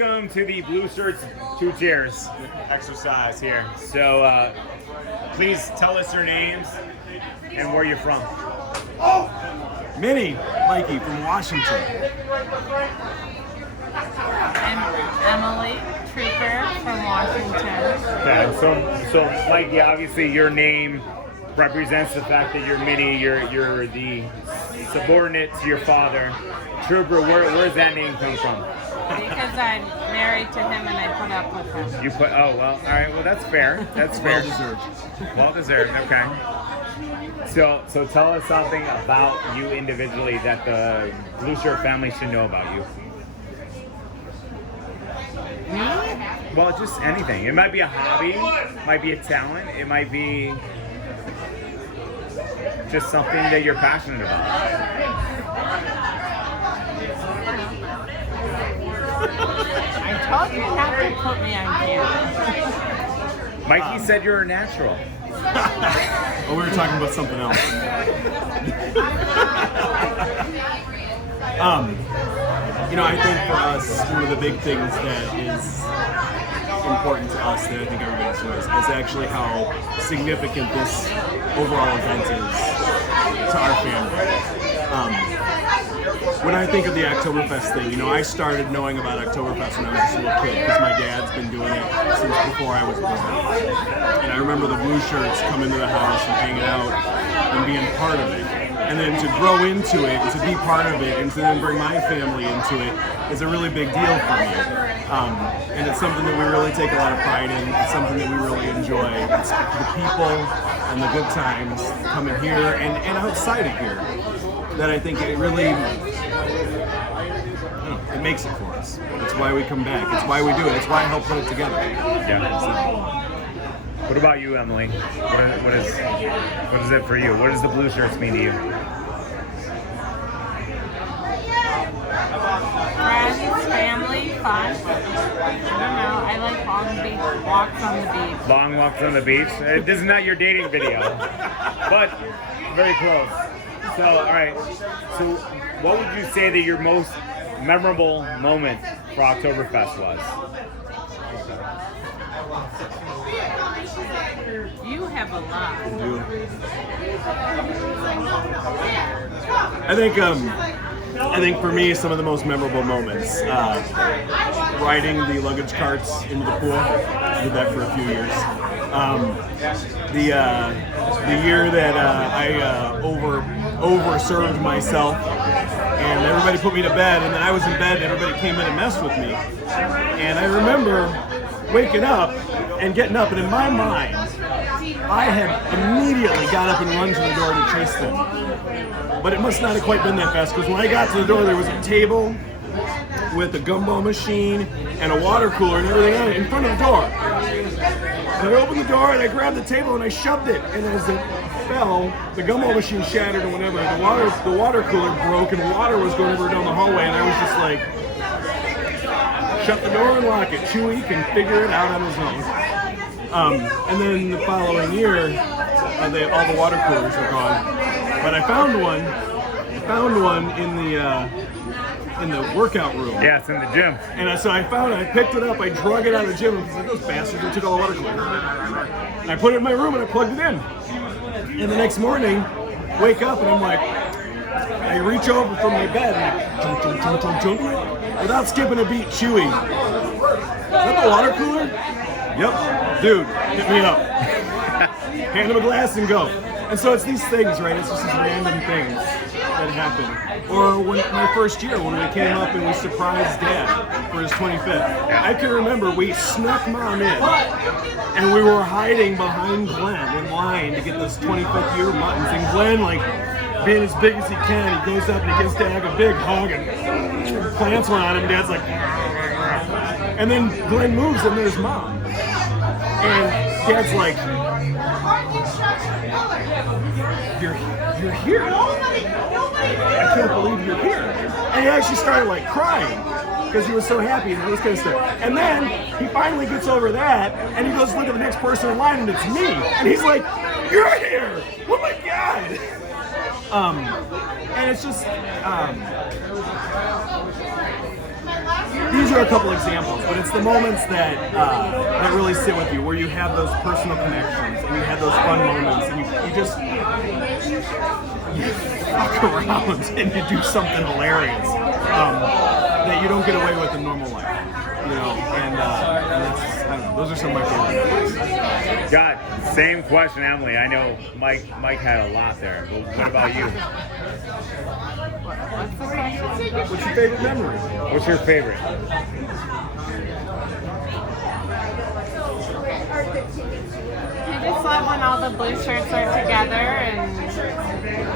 welcome to the Blue Shirts Two Cheers exercise here. So please tell us your names and where you're from. Minnie, Mikey from Washington. I'm Emily Trooper from Washington. Okay, so Mikey, obviously your name represents the fact that you're Minnie, you're the subordinate to your father. Trooper, where's that name come from? Because I'm married to him and I put up with him. You put, oh, well, all right, well, that's fair. That's fair. Well deserved, okay. So tell us something about you individually that the Blue Shirt family should know about you. Me? Well, just anything. It might be a hobby, it might be a talent, it might be just something that you're passionate about. I told you not to put me on camera. Mikey said you're a natural. Oh, we were talking about something else. I think for us, one of the big things that is important to us that I think everybody knows is actually how significant this overall event is to our family. When I think of the Oktoberfest thing, I started knowing about Oktoberfest when I was just a little kid because my dad's been doing it since before I was born. And I remember the Blue Shirts coming to the house and hanging out and being part of it. And then to grow into it, and to be part of it, and to then bring my family into it is a really big deal for me. And it's something that we really take a lot of pride in. It's something that we really enjoy. It's the people and the good times coming here and outside of here that I think it really, it makes it for us. It's why we come back. It's why we do it. It's why I help put it together. Yeah. What about you, Emily? What is it for you? What does the Blue Shirts mean to you? Friends, family, fun. I don't know. I like long walks on the beach. Long walks on the beach. This is not your dating video, but very close. So, all right. So, what would you say that your most memorable moment for Oktoberfest was? You have a lot. I think for me, some of the most memorable moments, riding the luggage carts into the pool. I did that for a few years. The year that I overserved myself, and everybody put me to bed, and then I was in bed, and everybody came in and messed with me. And I remember waking up and getting up, and in my mind, I had immediately got up and run to the door to chase them. But it must not have quite been that fast, because when I got to the door, there was a table with a gumball machine and a water cooler and everything on it in front of the door. And I opened the door and I grabbed the table and I shoved it. And as it fell, the gumball machine shattered or whatever. The water cooler broke and water was going over down the hallway. And I was just like, shut the door and lock it. Chewy can figure it out on his own. And then the following year, all the water coolers were gone. But I found one. In the workout room. Yeah, it's in the gym. And so I picked it up, I drug it out of the gym, and I was like, those bastards, they took all the water coolers. And I put it in my room and I plugged it in. And the next morning, wake up and I'm like, I reach over from my bed and without skipping a beat, Chewy, is that the water cooler? Yep. Dude, hit me up. Hand him a glass and go. And so it's these things, right? It's just these random things that happen. Or when my first year, when we came up and we surprised Dad for his 25th. I can remember we snuck Mom in, and we were hiding behind Glenn in line to get this 25th year muttons. And Glenn, like, being as big as he can, he goes up and he gives Dad a big hug and plants one on him. Dad's like, and then Glenn moves and there's Mom. And Dad's like, you're here. I can't believe you're here. And he actually started like crying because he was so happy and all this kind of stuff. And then he finally gets over that and he goes look at the next person in line and it's me. And he's like, you're here. Oh my God. And it's just, these are a couple examples, but it's the moments that that really sit with you, where you have those personal connections and you have those fun moments, and you just you fuck around and you do something hilarious that you don't get away with in normal life, you know. And that's, I don't know, those are some of my favorite memories. God, same question, Emily. I know Mike had a lot there. But what about you? What's the question? What's your favorite memory? What's your favorite? I just love when all the blue shirts are together and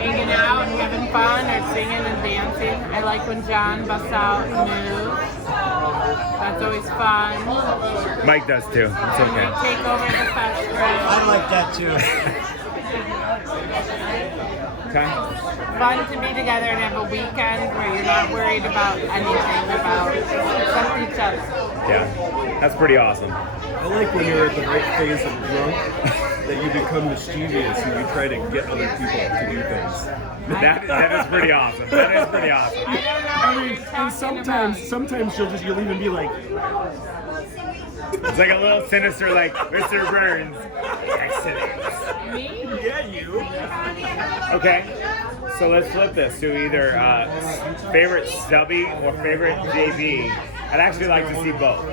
hanging out and having fun or singing and dancing. I like when John busts out and moves. That's always fun. Mike does too. It's And we okay. take over the festival. I like that too. Okay. Fun to be together and have a weekend where you're not worried about anything about except each other. Yeah, that's pretty awesome. I like when you're at the right phase of drunk that you become mischievous and you try to get other people to do things. That is pretty awesome. That is pretty awesome. I don't know I what mean, you're and talking sometimes you'll even be like, It's like a little sinister, like Mr. Burns. about. Me? yeah, you. Okay, so let's flip this to either favorite Stubby or favorite JB. I'd actually like to see both.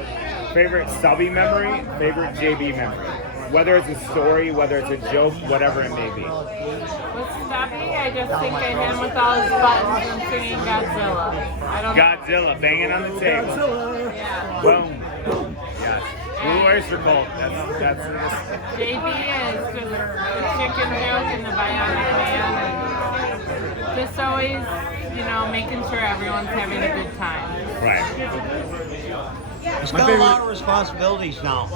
Favorite Stubby memory, favorite JB memory. Whether it's a story, whether it's a joke, whatever it may be. With Stubby, I just think of him with all his buttons and singing Godzilla. I don't know. Godzilla banging on the table. Godzilla. Yeah. Boom. Yes. Blue Oyster Cult. That's JB is just the chicken joke and the bionic man and just always, you know, making sure everyone's having a good time. right. It's My got favorite- a lot of responsibilities now.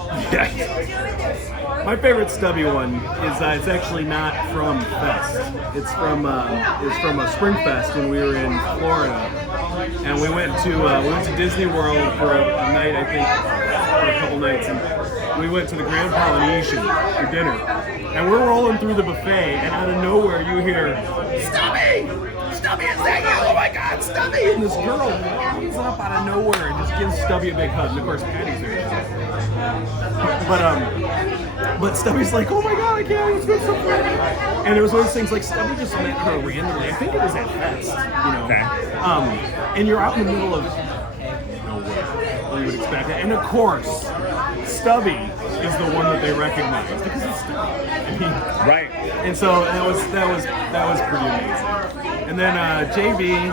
My favorite Stubby one is it's actually not from Fest. It's from a Spring Fest when we were in Florida, and we went to Disney World for a night, I think, or a couple nights, and we went to the Grand Polynesian for dinner, and we're rolling through the buffet, and out of nowhere you hear Stubby! Stubby, is that you? Oh my God, Stubby! And this girl comes up out of nowhere and just gives Stubby a big hug. And of course, Patty's there. But Stubby's like, oh my God, I can't. It's been so funny. And it was one of those things like Stubby just met her randomly. I think it was at Fest, you know. Okay. And you're out in the middle of nowhere where you would expect it. And of course, Stubby is the one that they recognize because it's Stubby. I mean, Right. and so that was pretty amazing. And then JB,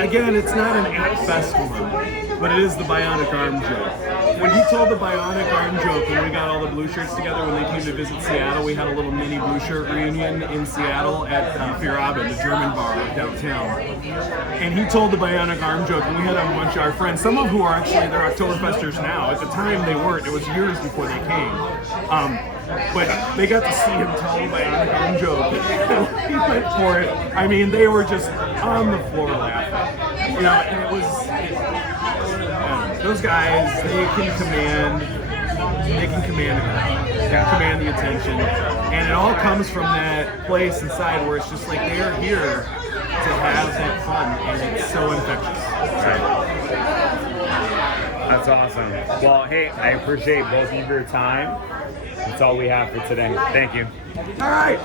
again, it's not an at Fest one, but it is the bionic arm joke. When he told the bionic arm joke, when we got all the blue shirts together when they came to visit Seattle, we had a little mini blue shirt reunion in Seattle at Fierabend, the German bar downtown. And he told the bionic arm joke, and we had a bunch of our friends, some of who are actually, they're Oktoberfesters now. At the time they weren't, it was years before they came. But they got to see him tell the bionic arm joke. He went for it. I mean, they were just on the floor laughing. You know, and it was, those guys, they can command a crowd. They can command the attention. And it all comes from that place inside where it's just like they're here to have that fun, and it's so infectious. That's awesome. Well, hey, I appreciate both of your time. That's all we have for today. Thank you. All right.